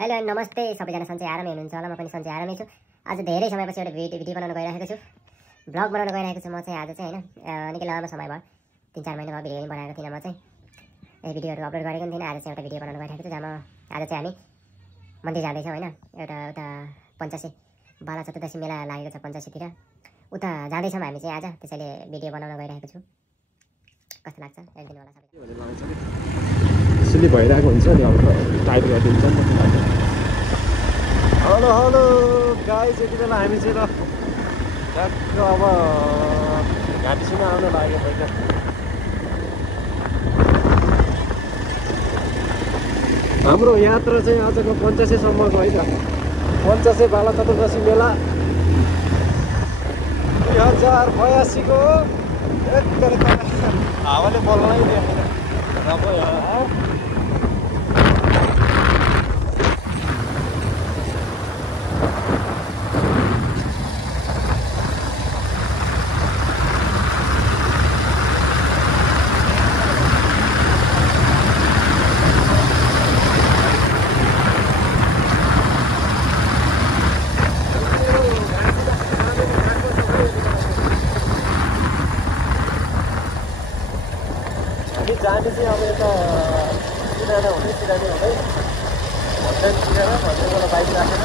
Hello and नमस्ते सबैजना, सन्चै आरामै हुनुहुन्छ होला। म पनि सन्चै आरामै छु। आज धेरै समयपछि एउटा भिडियो बनाउन गइरहेको छु, भ्लग बनाउन गइरहेको छु। म चाहिँ आज चाहिँ निकै लामो समय भयो, 3-4 महिना भयो भिडियो बनाएको थिइनँ। म चाहिँ भिडियोहरू अपलोड गरेको पनि थिइनँ। आज चाहिँ एउटा भिडियो बनाउन गइरहेको छु, जहाँ आज चाहिँ हामी मन्दिर जाँदैछौँ होइन। उता पञ्चासे बाला चतुर्दशी मेला लागेको छ पञ्चासेतिर, उता जाँदैछौँ हामी चाहिँ आज। त्यसैले भिडियो बनाउन गइरहेको छु। कस्तो लाग्छ हेरिदिनु होला सबैले। यसरी भइरहेको हुन्छ नि, अब टाइप गरिदिन्छ नि त। हेलो हेलो गाइस, यति बेला हामी चाहिँ ठ्याक्क अब घाँटीसम्म आउन लागेको छैन। हाम्रो यात्रा चाहिँ आजको पञ्चासेसम्मको होइन। पञ्चासे बाला चतुर्दशी मेला 2082 को हावाले बोल्नै दिएन। अब यहाँ जाने चाहिँ अब यता सिरानी हुँदै भन्छन् सिराना भन्नेबाट बाइक राखेर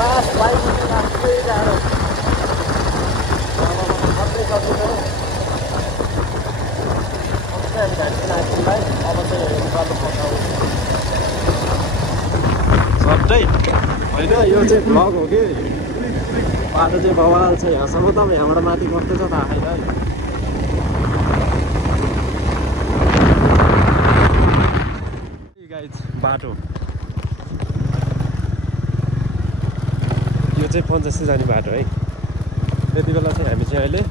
लास्ट बाइक राख्दै जानु सबै सकिन्छ। हामी घाँटीलाई अब चाहिँ गर्नुपर्छ सबै होइन। यो चाहिँ भ्लग हो कि बाटो चाहिँ बवाल छ यहाँसम्म। त अब यहाँबाट माथि कस्तो छ थाहा छैन। गाइज बाटो यो चाहिँ पञ्चासे जाने बाटो है। त्यति बेला चाहिँ हामी चाहिँ अहिले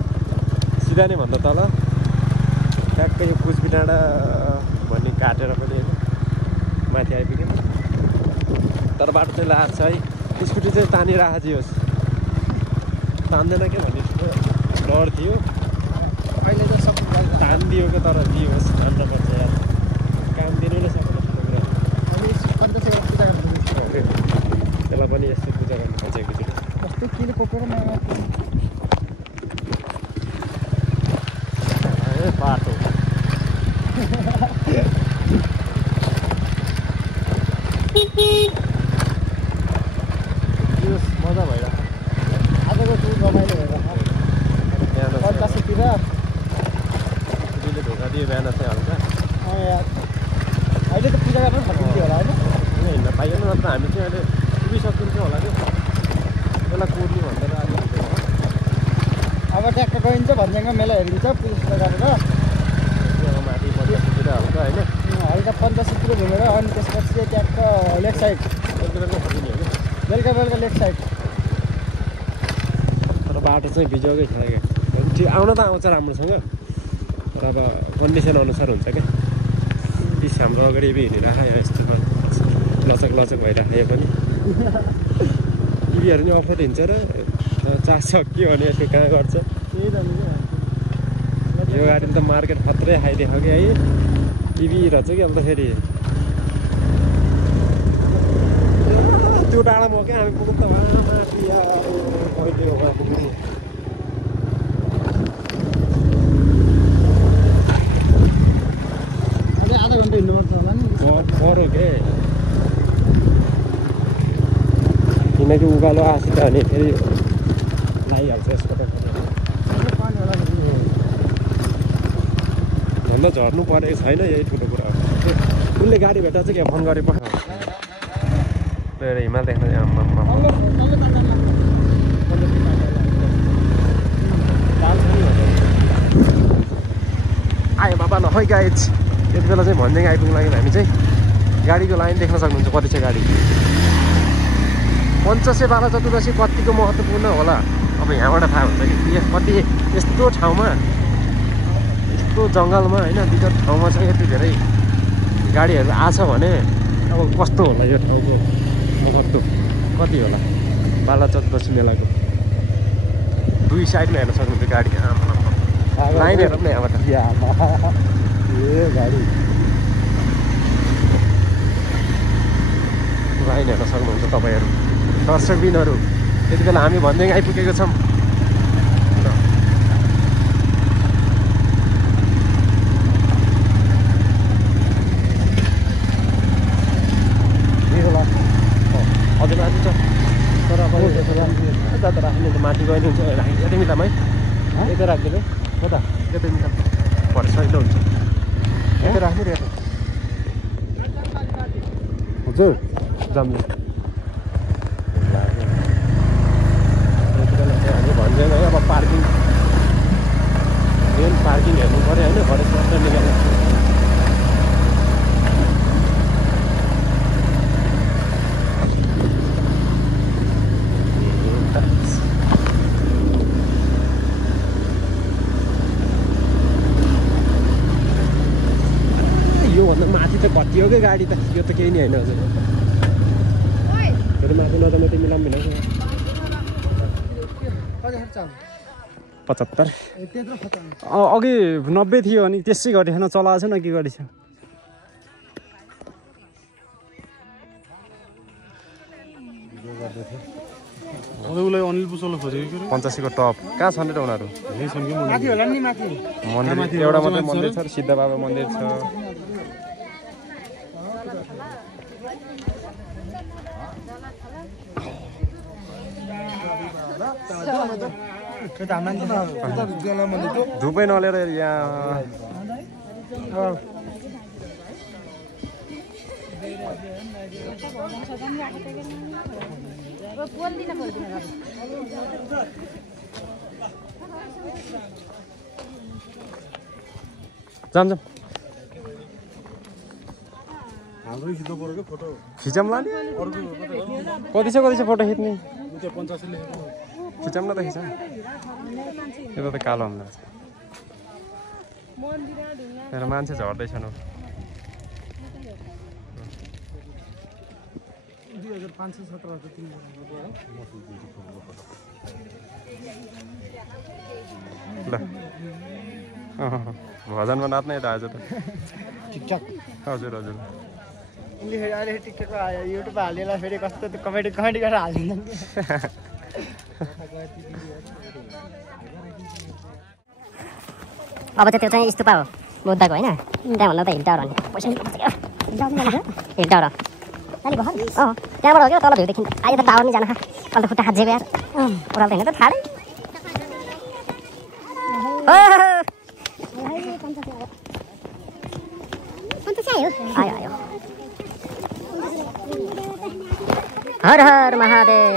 सिधा नै भन्दा तल ट्याक्कै यो कुचबिडाँडा भन्ने काटेर पनि होइन माथि आइपुग्यो। तर बाटो चाहिँ लाग्छ है। स्कुटी चाहिँ तानिराखियोस्, तान्दैन क्या भन्ने डर थियो। अहिले चाहिँ सब तानिदियो क्या, तर दियोस् तान्नुपर्छ यार, काम दिनु नै सक्दैन कुरा। त्यसलाई पनि यस्तो पूजा गर्नु खोज्छ एकचोटि कस्तो किन कोपेर बाटो मजा भइरहेको आजको टुर रमाइलो भइरहेको। पञ्चासेतिर धोका दियो बिहान चाहिँ हल्का। अहिले त पूजा गर्न पनि सकिन्थ्यो होला होइन, हिँड्न पाइएन। नत्र हामी चाहिँ अहिले पुगिसकिन्थ्यो होला त्यो बेला कुर्नु भन्दा अहिले अब ट्याक्क गइन्छ भन्ज्याङमा मेला हेरिन्छ पुलिसले गरेर माथि पञ्चासेतिर हल्का होइन, हल्का पञ्चासेतिर घुमेर अनि त्यसपछि ट्याक्क लेफ्ट साइड बेलुका फर्किने होइन, बेलुका लेफ्ट साइड। तर बाटो चाहिँ भिजेकै छ क्या। ठिक आउन त आउँछ राम्रोसँग, तर अब कन्डिसन अनुसार हुन्छ क्या। पिस हाम्रो अगाडि हिँडिरहेको यस्तो लचक भइरहेको यो पनि। टिभीहरू नि अफरोड हिँड्छ र चार्ज सक्यो भने यसले कहाँ गर्छ। यो गाडीले त मार्केट खत्रै खाइदिएको कि है। टिभी रहेछ कि अब त फेरि त्यो डाँडामा हो क्या हामी पुग्नु त आधा घन्टा हिँड्नुपर्छ होला नि पऱ्यो के। किनकि उकालो आसित भने फेरि लागिहाल्छ यसको त। झन्डा झर्नु परेको छैन, यही ठुलो कुरा हो। उसले गाडी भेट्दा चाहिँ क्या फोन गरे पो हिमाल देख्न आयो बाबा ल। खै गाइज यति बेला चाहिँ भन्ज्याङ आइपुग्नु लागि हामी चाहिँ गाडीको लाइन देख्न सक्नुहुन्छ कति छ गाडी। पञ्चासे बाला चतुर्दशी कतिको महत्त्वपूर्ण होला अब यहाँबाट थाहा हुन्छ कि कति यस्तो ठाउँमा यस्तो जङ्गलमा होइन विकट ठाउँमा चाहिँ यति धेरै गाडीहरू आछ भने अब कस्तो होला यो ठाउँको महत्त्व कति होला। बाला चतुर्दशी मेलाको दुई साइडमा हेर्न सक्नुहुन्छ गाडी। लाइन हेरौँ न यहाँबाट ए गाडी लाइन हेर्न सक्नुहुन्छ तपाईँहरू दर्शकबिनहरू। त्यति बेला हामी भन्दै आइपुगेको छौँ। अझै माथि छ तर अब यता राख्नु त माथि गयो नि हुन्छ यतै मिलामा है यतै राखिदिनु कता यतै मिलाम भरे सहिलो हुन्छ यतै राख्नु र यतै हजुर जम्नु हामी भन्दैन है अब पार्किङ मेन पार्किङ हेर्नु पऱ्यो होइन भरे सस्तो निकाल्नु योभन्दा माथि त घटियोकै गाडी त यो त केही नि होइन हजुर फेरि माथि नजाने तिमी लाम मिलाउँछ 75 अघि 90 थियो अनि त्यसै गरेछ न चलाएको छ न के गरेछ उसलाई अनिल पुसोले खोजेको के 85 को टप कहाँ छन् र उनीहरू यही छन् कि माथि होला नि माथि मन्दिर एउटा मात्रै मन्दिर छ सिद्ध बाबा मन्दिर छ धुपै नलेर यहाँ जाम जाम खिचौँला नि कति छ फोटो खिच्ने खिचौँ न त खिचौँ यो त कालो हुँदो रहेछ मेरो मान्छे झर्दैछन् 2017 भजनमा नाच्न यता आज त टिकटक हजुर हजुर अहिले टिकटकमा आयो युट्युबमा हालेला फेरि कस्तो कमेडी गरेर हालिदिन्छ अब चाहिँ त्यो चाहिँ स्तुपा हो बुद्धको होइन त्यहाँभन्दा त हिल टावर भन्ने पैसा हिल टावर त्यहाँबाट हो क्या तल भ्यूदेखि अहिले त टावर नि जान अहिले त खुट्टा खाँचेको यार ओह्रालो त होइन त ठाडै आयो हर हर महादेव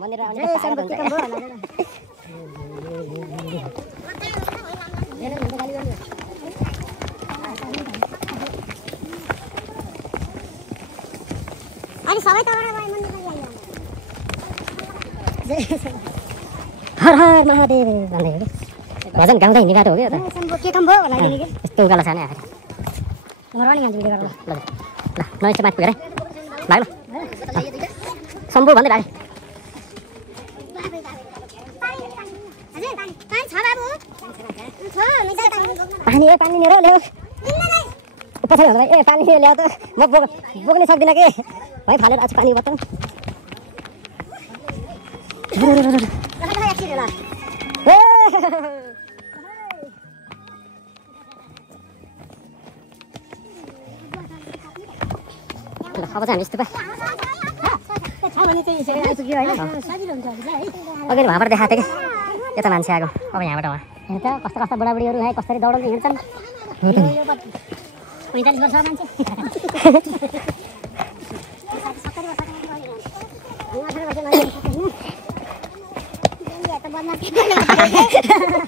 मन्दिर हर हर महादेव भन्दै हो कि भजन गाउँदै हिँड्ने बाटो हो कि यस्तो उकालो छ नि ल नयाँ माथि पुगेर लाग्नु सम्भव भन्दै लाग्यो पानी लिएर ल्याऊ पछाडि भन्दा ए पानी ल्याऊ त म बोक्नै सक्दिनँ कि है फालेर आज पानी बताउँ अब चाहिँ हामी यस्तो अघि वहाँबाट देखाएको थियो कि यता मान्छे आएको अब यहाँबाट उहाँ हेर्छ कस्तो कस्तो बुढाबुढीहरू है कसरी दौडाउँदै हिँड्छन् 45 वर्ष मान्छे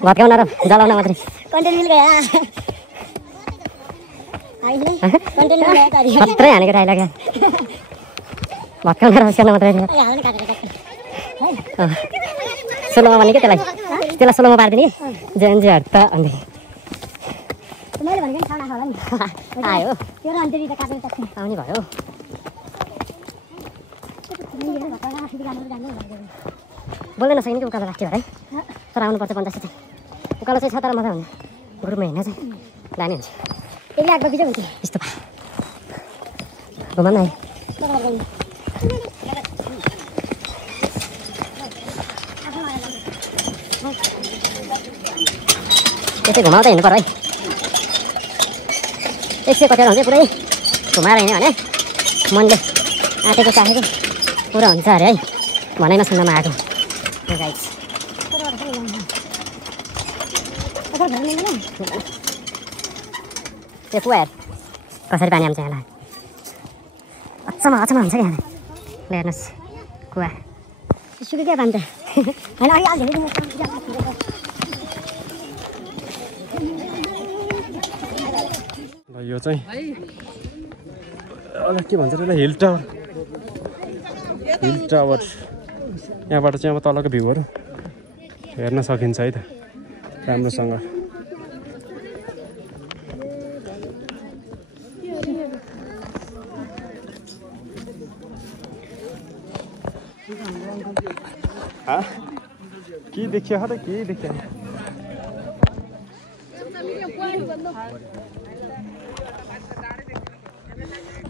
भत्काउन र जलाउन मात्रै कन्टेन्ट मिल गयो खत्रै हानेको डाइलग भत्काउन र सेल्न मात्रै सोलोमा भन्ने क्या त्यसलाई सोलोमा पारिदिने जेएनजी हट्टा अन्त मैले भनेको खाना होला नि आयो त्यो अन्तरी त काटेर तक्छ आउने भयो बोल्न नसक्ने कि उकालो लाग्थ्यो है तर आउनुपर्छ 50 चाहिँ उकालो चाहिँ छ तर मजा हुन्छ ग्रुपमा हिँड्न चाहिँ दामी हुन्छ एक्लै आएको बिजो हुन्छ यस्तो घुमा न त्यसै घुमाउँदै हिँड्नु पर्यो है 100 कटेर हुन्छ पुरै घुमाएर हिँड्यो भने मनले आँटेको चाहेको पुरा हुन्छ अरे है भनाइमा सुन्नमा आएको गाइस त्यो कुवा कसरी पानी आउँछ यहाँलाई अचम्म हुन्छ कि यहाँ हेर्नुहोस् कुवा सुके क्या पानी त होइन अघि हालिदिनु यो चाहिँ के भन्छ त्यसलाई हिल टावर यहाँबाट चाहिँ अब तलको भ्यूहरू हेर्न सकिन्छ है त राम्रोसँग के देखियो त के देखियो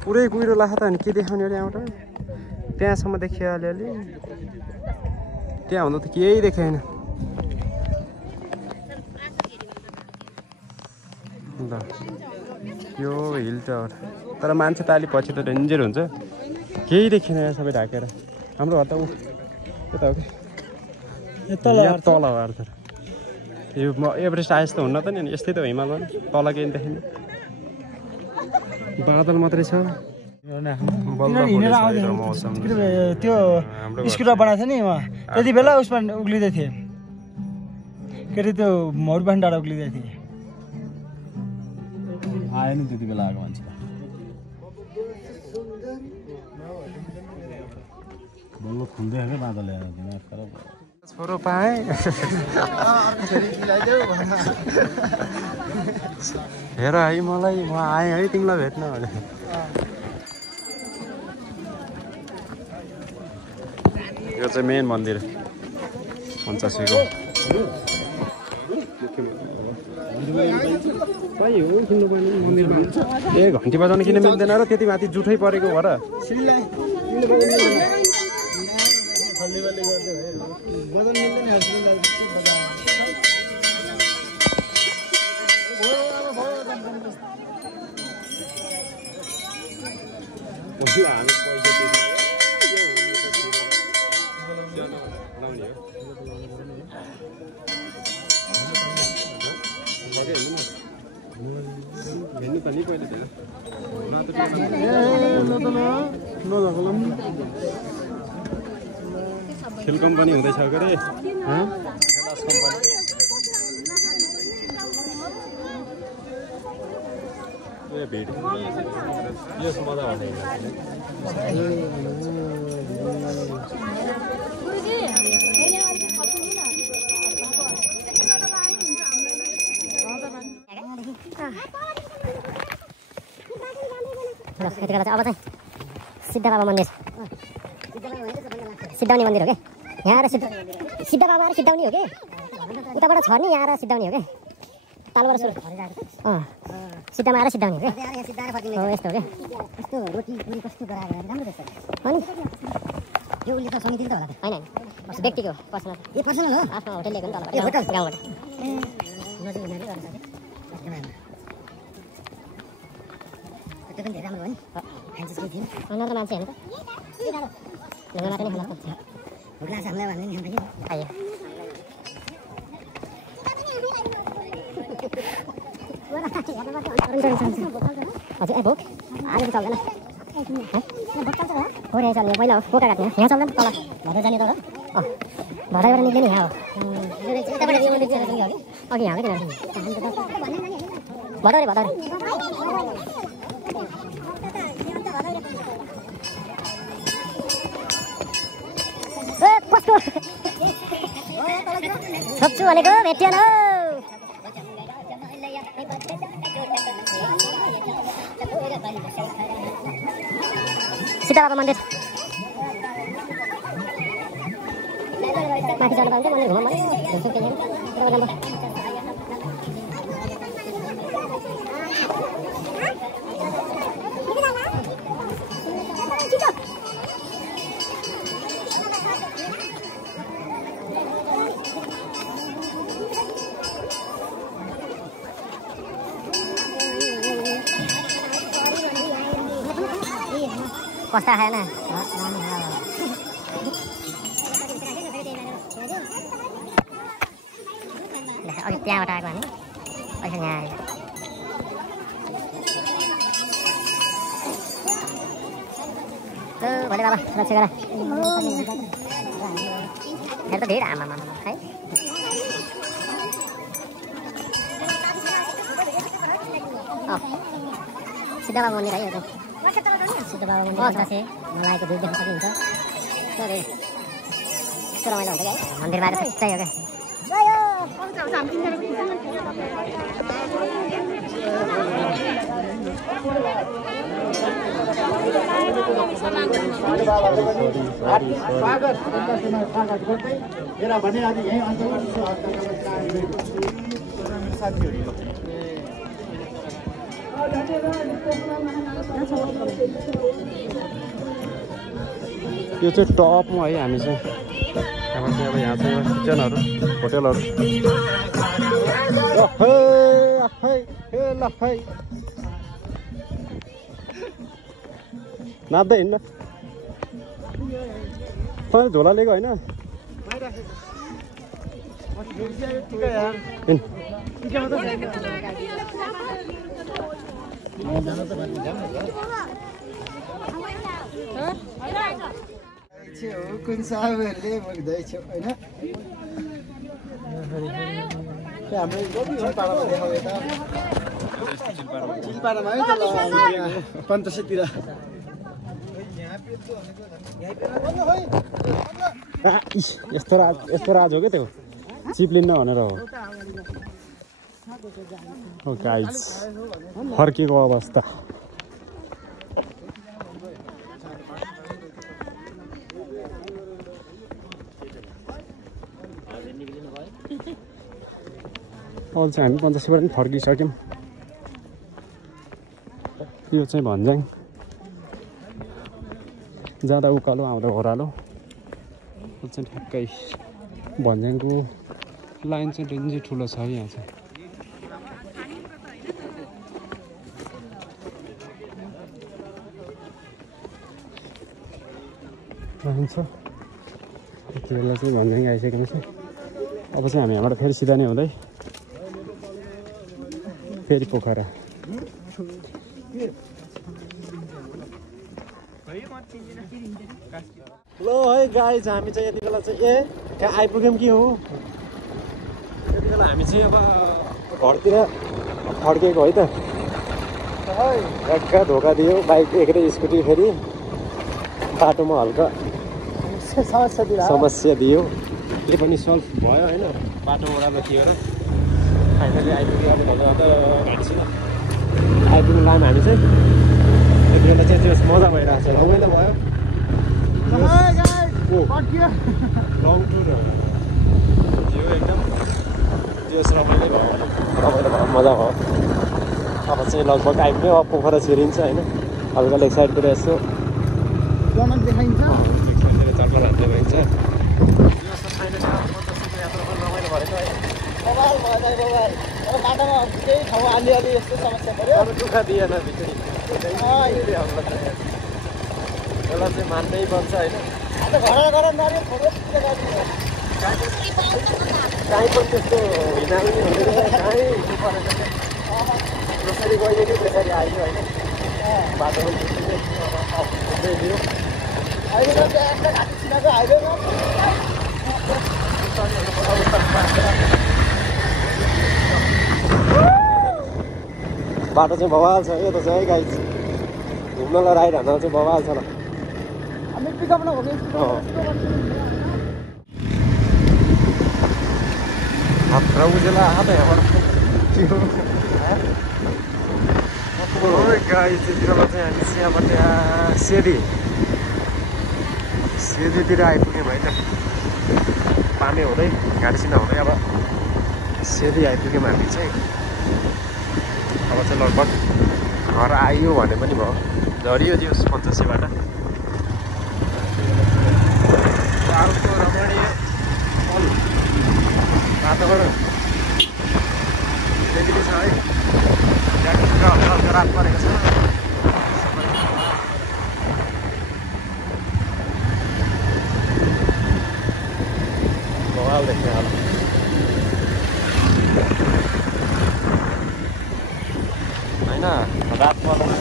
पुरै कुहिरो लाग्छ त अनि के देखाउने अरे यहाँबाट त्यहाँसम्म देखियो अलिअलि त्यहाँ हुँदा त केही देखेन ल यो हिल टावर तर मान्छे त अलि पछि त डेन्जर हुन्छ केही देखिएन यहाँ सबै ढाकेर हाम्रो घर त ऊ यता हो कि तल भएर त यो एभरेस्ट आएस त हुन्न त नि यस्तै त हो हिमालमा तल केही देखेन बादल मात्रै छ त्यो स्कुटर बनाएको थियो नि उहाँ त्यति बेला उसमा उक्लिँदै थिएँ के अरे त्यो मरुबान डाँडा उक्लिँदै थिएँ आयो नि त्यति बेला आएको मान्छे बल्ल खुल्दै खायो बादल छोरो पाएँ हेर है मलाई म आएँ है तिमीलाई भेट्न भने यो चाहिँ मेन मन्दिर पञ्चासीको ए घन्टी बजाउनु किन मिल्दैन र त्यति माथि जुठै परेको भएर खेल कम्पनी हुँदैछ के अरे भेट यो मजा आउँछ यति बेला चाहिँ अब चाहिँ सिद्ध बाबा मन्दिर सिद्धाउने मन्दिर हो क्या यहाँ आएर सिद्ध बाबा आएर सिद्धाउने हो कि उताबाट छ नि यहाँ आएर सिद्धाउने हो क्या तालबाट सुरु सिद्धामा आएर सिद्धाउने हो क्या यस्तो हो क्या अनि यो उसले त समिति त होला त होइन व्यक्तिको पर्सनल पर्सनल हो आफ्नो होटल लिएको नि तलबाट गाउँबाट त्यो पनि धेरै राम्रो हो नि खान्छ केही थिएन उनीहरू त मान्छे हेर्नु त ढुङ्गा मात्रै नै खाना सक्छ भोक लाग्छ हामीलाई भन्ने नि खान्छ कि आयो हजुर ए भोक आज त चल्दैन हो यहाँ चल्ने पहिला हो बोका काट्ने यहाँ चल्दैन तल भएर जाने तर भडाबाट निक्लिने यहाँ हो अघि यहाँ किन भदौरे भदौरे छोप्छु भनेको भेटिएन सीता बाबा मन्दिर माथि जानु पाउँछ मन्दिर घुमाउनु कस्ता खाएन अघि त्यहाँबाट आएको भने अहिले यहाँ आयो भोले बाबा रक्षा गर यहाँ त भिड आमा है सीता बाबा मन्दिर है यो सीता बाबा मन्दिर मलाई दुध देख्न सकिन्छ रमाइलो हुन्छ क्या मन्दिर बाहिर छुट्टै हो क्या यो चाहिँ टपमा है हामी चाहिँ त्यहाँबाट चाहिँ अब यहाँ चाहिँ किचनहरू होटेलहरू नाच्दै हिँड्न तपाईँ झोला लिएको होइन कुन साहबहरूले बोक्दैछ होइन हाम्रो चिलपाडामा देखाउ यता चिलपाडामा है त पञ्चासीतिर यस्तो राज हो क्या त्यो चिप लिन्न भनेर हो गाइस फर्केको अवस्था अहिले चाहिँ हामी 85 पनि फर्किसक्यौँ यो चाहिँ भन्ज्याङ जाँदा उकालो आउँदा ओह्रालो यो चाहिँ ठ्याक्कै भन्ज्याङको लाइन चाहिँ डेन्जै ठुलो छ यहाँ चाहिँ लाइन छ यति बेला चाहिँ भन्ज्याङ आइसकेपछि अब चाहिँ हामी यहाँबाट फेरि सिधा नै हुँदै फेरि पोखरा लो है गाइज हामी चाहिँ यति बेला चाहिँ कहाँ आइपुग्यौँ कि हो यति बेला हामी चाहिँ अब घरतिर फर्केको है त ढक्का धोका दियो बाइक एकै स्कुटी फेरि बाटोमा हल्का समस्या दियो त्यो पनि सल्भ भयो होइन बाटो ओह्रालो थियो र फाइनली आइपुग्यो अब घरसित आइपुग्नु लाम हामी चाहिँ यति बेला चाहिँ त्यो मजा भइरहेको छ रमाइलो भयो लङ टुर यो एकदम त्यो रमाइलो भयो मजा भयो अब चाहिँ लगभग आइपुग्यो अब पोखरा छिरिन्छ होइन हल्का लेक साइडतिर यसो देखाइन्छ चल्कर हान्दै भइन्छ बाटोमा केही ठाउँ अलिअलि यस्तो समस्या पऱ्यो दुःख दिएन भित्री यसलाई चाहिँ मान्नै पर्छ होइन घर नरियल काहीँ पनि त्यस्तो हिँडाउने हुँदैन काहीँ जसरी गयो कि त्यसरी आयो होइन बाटो पनि त्यस्तै दियो अहिले त घाँटी छिनाको हाइवेमा बाटो चाहिँ बवाल छ यो त चाहिँ गाई घुम्नलाई राइड हान्न चाहिँ बवाल छ ल हाम्रो उजेला आएको त यहाँबाट गाई चाहिँ हामी यहाँबाट सेडी सेतीतिर आइपुग्यौँ है त पामे हुँदै घाँटीसिना हुँदै अब सेती आइपुग्यौँ हामी चाहिँ अब चाहिँ लगभग घर आइयो भने पनि भयो झरियो त्यो पञ्चासीबाट अर्को रमणीय पल वातावरण त्यति छ है रात परेको छ बवाल देख्ने होला होइन रात पर्दा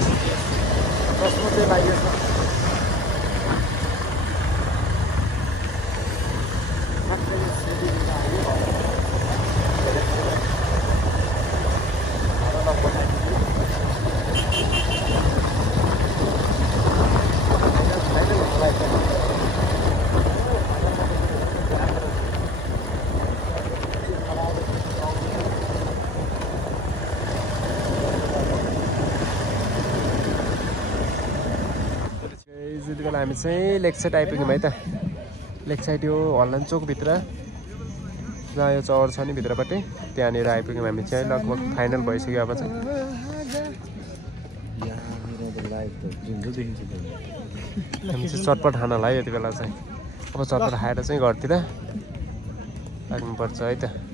कस्तो चाहिँ लागेको छ त्यति बेला हामी चाहिँ लेक साइड आइपुग्यौँ है त लेक साइड यो हल्लान चोकभित्र जहाँ यो चौर छ नि भित्रपट्टि त्यहाँनिर आइपुग्यौँ हामी चाहिँ लगभग फाइनल भइसक्यो अब चाहिँ हामी चाहिँ चटपट खान लाग्यो यति बेला चाहिँ अब चटपट खाएर चाहिँ घरतिर लाग्नुपर्छ है त